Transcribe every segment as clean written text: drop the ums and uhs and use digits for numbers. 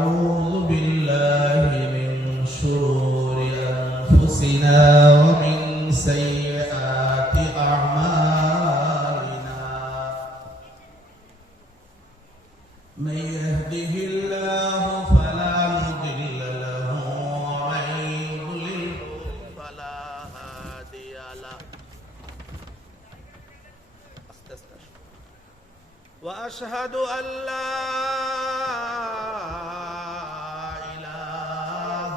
أعوذ بالله من شرور أنفسنا ومن سيئات أعمالنا من يهده الله فلا مضل له ومن يضلل فلا هادي له وأشهد أن لا إله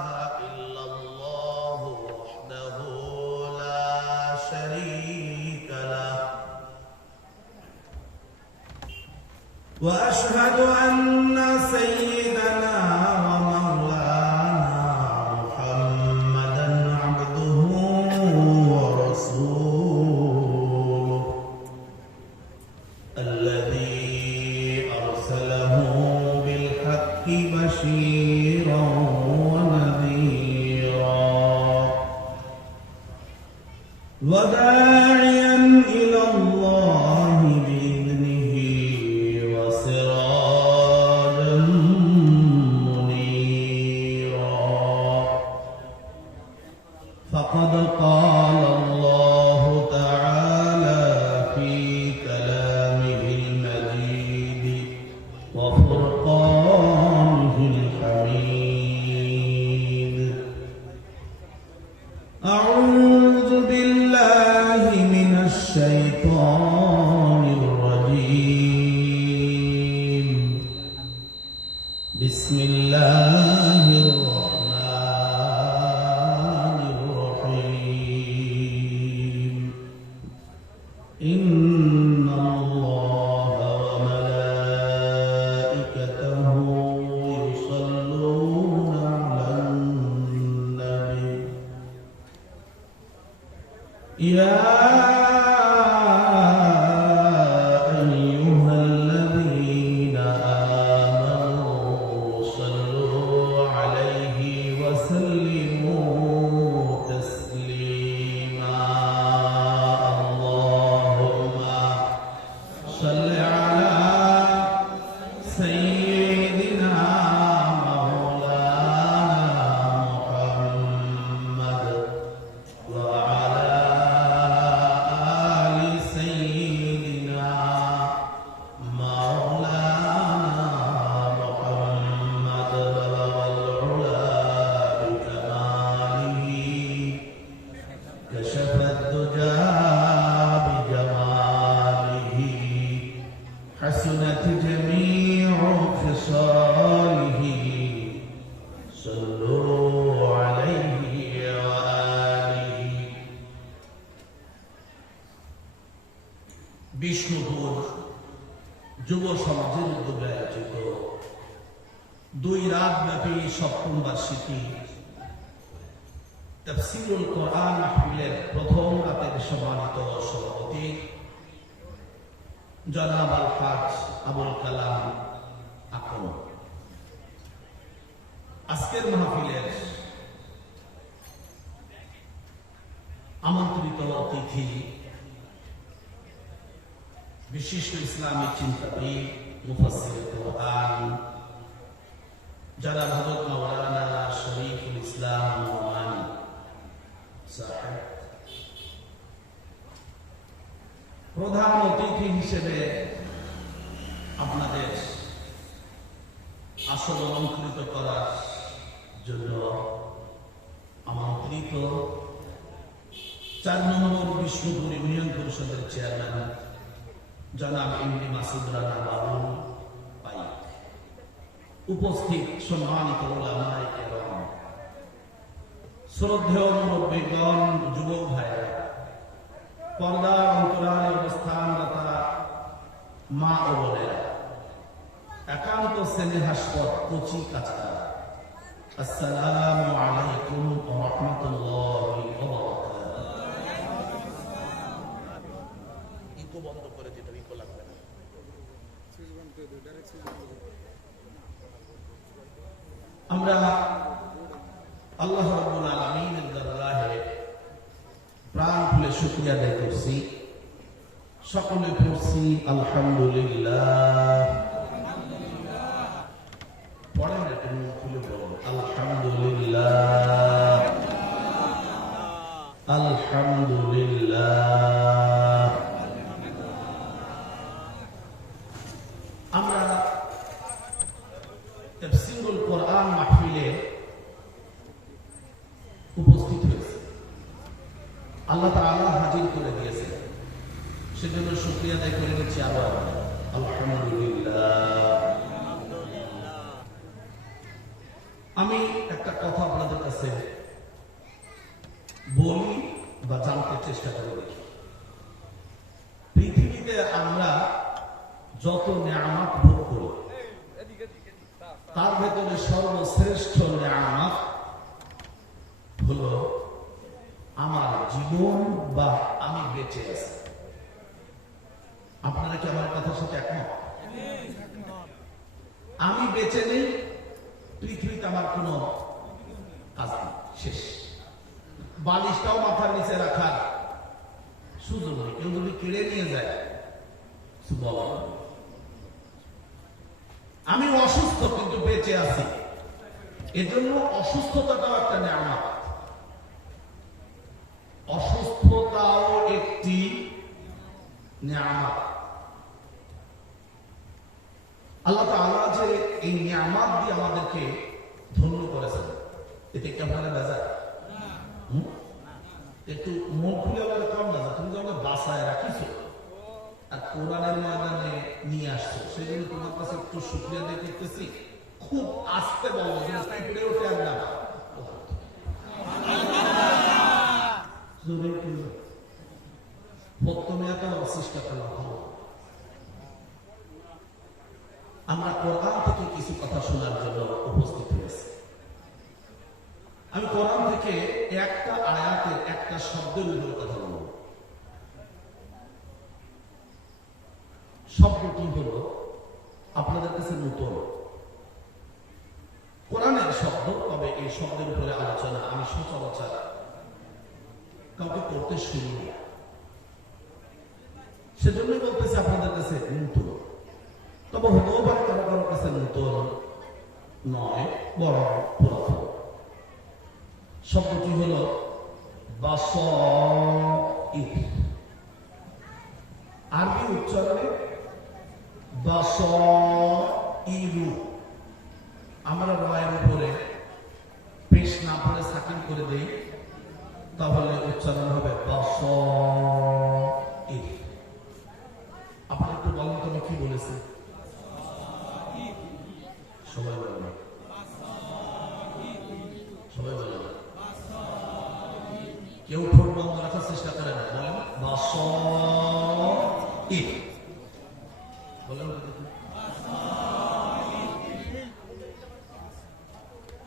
إلا الله وحده لا شريك له وأشهد أن سيدنا ومولانا محمدا عبده ورسوله الذي أرسله بالحق بشيرا ونذيرا وداعيا إلى الله بإذنه وسراجا منيرا فقد قال الله تعالى في كلامه المجيد وفرقانه الحميد أعوذ بالله من الشيطان الرجيم بسم الله الرحمن الرحيم إن الله وملائكته يصلون على النبي يا أيها الذين آمنوا صلوا عليه وسلموا تسليما اللهم صل على سيدنا مولانا محمد وعلى آل سيدنا مولانا محمد بلغ العلا بكماله كشف الدجى بجماله حسنت جميع خصاله صلوا عليه وآله বিষ্ণুপুর যুব সমাজের উদ্যোগে আয়োজিত 2 রাতব্যাপী সপ্তম বার্ষিকী তাফসীরুল কোরআন মাহফিলের প্রথম রাতের সম্মানিত সভাপতি জনাব আল-হাজ আবুল কালাম আকন, আজকের মাহফিলের আমন্ত্রিত অতিথি বিশিষ্ট ইসলামী চিন্তাবিদ মুফাসসির কোরআন জনাব হযরত মাওলানা শরীফুল ইসলাম নোমানী সাহেব, প্রধান অতিথি হিসেবে আপনাদের আসর অলঙ্কৃত করার জন্য আমন্ত্রিত 4 নম্বর বিষ্ণুপুর ইউনিয়ন পরিষদের চেয়ারম্যান জনাব এমডি মাসুদ রানা বাবুল পাইক, উপস্থিত সম্মানিত উলামায়ে কেরাম, শ্রদ্ধেয় মুরব্বীগণ, যুবক ভাইরা, পর্দার অন্তরালে অবস্থানরতা মা ও বোনেরা, একান্ত স্নেহাস্পদ কচি কাঁচা, আসসালামু আলাইকুম ওয়া রাহমাতুল্লাহি ওয়া বারাকাতুহু। ইকো বন্ধ করে দিতে, ইকো লাগবে না। আমরা আল্লাহ রাব্বুল আলামিনের দরবারে প্রাণ খুলে শুকরিয়া আদায় করছি, সকলে পড়ছি আলহামদুলিল্লাহ। পড়েন একটু মুখ খুলে বলুন আলহামদুলিল্লাহ, আলহামদুলিল্লাহ। আমরা তাফসীরুল কোরআন মাহফিলে উপস্থিত হয়েছি, আল্লাহ তাআলা হাজির করে দিয়েছেন, সেজন্য শুকরিয়া আদায় করে নিচ্ছি আবার আলহামদুলিল্লাহ। আমি একটা কথা আপনাদের কাছে বলি বা জানতে চেষ্টা করে দেখি। পৃথিবীতে আমরা যত নিয়ামত ভোগ করি তার ভেতরে সর্বশ্রেষ্ঠ নিয়ামত হলো আমার জীবন বা আমি বেঁচে আছি। আপনারা কি আমার কথার সাথে একমত? আমি বেঁচে নেই, পৃথিবীতে আমার কোন কাজ নেই, শেষ। বালিশটাও মাথার নিচে রাখার সুযোগ নেই, কেউ যদি কেড়ে নিয়ে যায় বলা। আমি অসুস্থ কিন্তু বেঁচে আছি, এজন্য অসুস্থতাটাও একটা নিয়ামত। অসুস্থতাও একটি নিয়ামত। আল্লাহ তাআলা যে এই নিয়ামত দিয়ে আমাদেরকে ধন্য করেছেন, এতে কি আপনারা বেজার? একটু মন খুলে বলে কম না, তুমি তো আমাকে বাসায় রাখিস আর কোরআনের ময়দানে নিয়ে আসছো, সেজন্য তোমার কাছে একটু শুকরিয়া আদায় করতেছি। খুব আস্তে বলো, যেন স্পিডে উঠে আর না চেষ্টা করা ভালো। আমরা কোরআন থেকে কিছু কথা শোনার জন্য উপস্থিত হয়েছি। আমি কোরআন থেকে একটা আয়াতের একটা শব্দের উপরে কথা বলব। শব্দটি হলো আপনাদের কাছে নতুন কোরআনের শব্দ, তবে এই শব্দের উপরে আলোচনা আমি সচরাচর কাউকে করতে শুনি না, সেজন্যই বলতেছি আপনাদের কাছে নতুন। তবে হতেও পারে কারো কারো কাছে নতুন নয়, বরং পুরাতন। শব্দটি হল বাসাইর। আরবি উচ্চারণে বাসাইরু। আমরা রয়ের উপরে পেশ না পড়ে সাকিন করে দেই, তাহলে উচ্চারণ হবে বাসাইর। আপনি একটু বলেন তো আমি কি বলেছি? সবাই বলেন, সবাই বলেন, কেউ ঠোঁট বন্ধ রাখার চেষ্টা করে না, বলেন বাসাইর। বলেন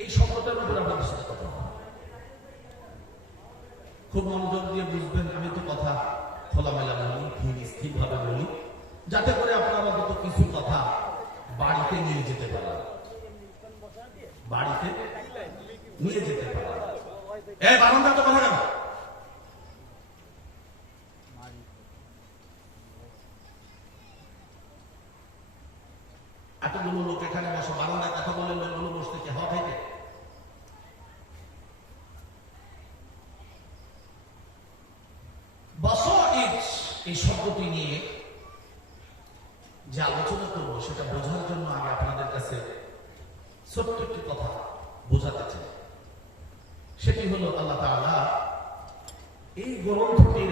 এই শব্দটার উপরে আপনাদের সাথে কথা খুব মনোযোগ দিয়ে বুঝবেন। আমি তো কথা খোলামেলা বলি, স্থির ভাবে বলি, যাতে করে আপনারা অন্তত কিছু কথা বাড়িতে নিয়ে যেতে পারেন, বাড়িতে নিয়ে যেতে পারেন। এই বারান্দা তো কথা কেন? এতগুলো লোক এখানে বসে, বারান্দায় কথা বলে লোকগুলো বসতে কি হওয়া থেকে? এই শব্দটি নিয়ে যে আলোচনা করবো সেটা বোঝার জন্য আগে আপনাদের কাছে ছোট্ট একটি কথা বোঝাতে চাই। সেটি হলো আল্লাহ তাআলা এই গ্রন্থটির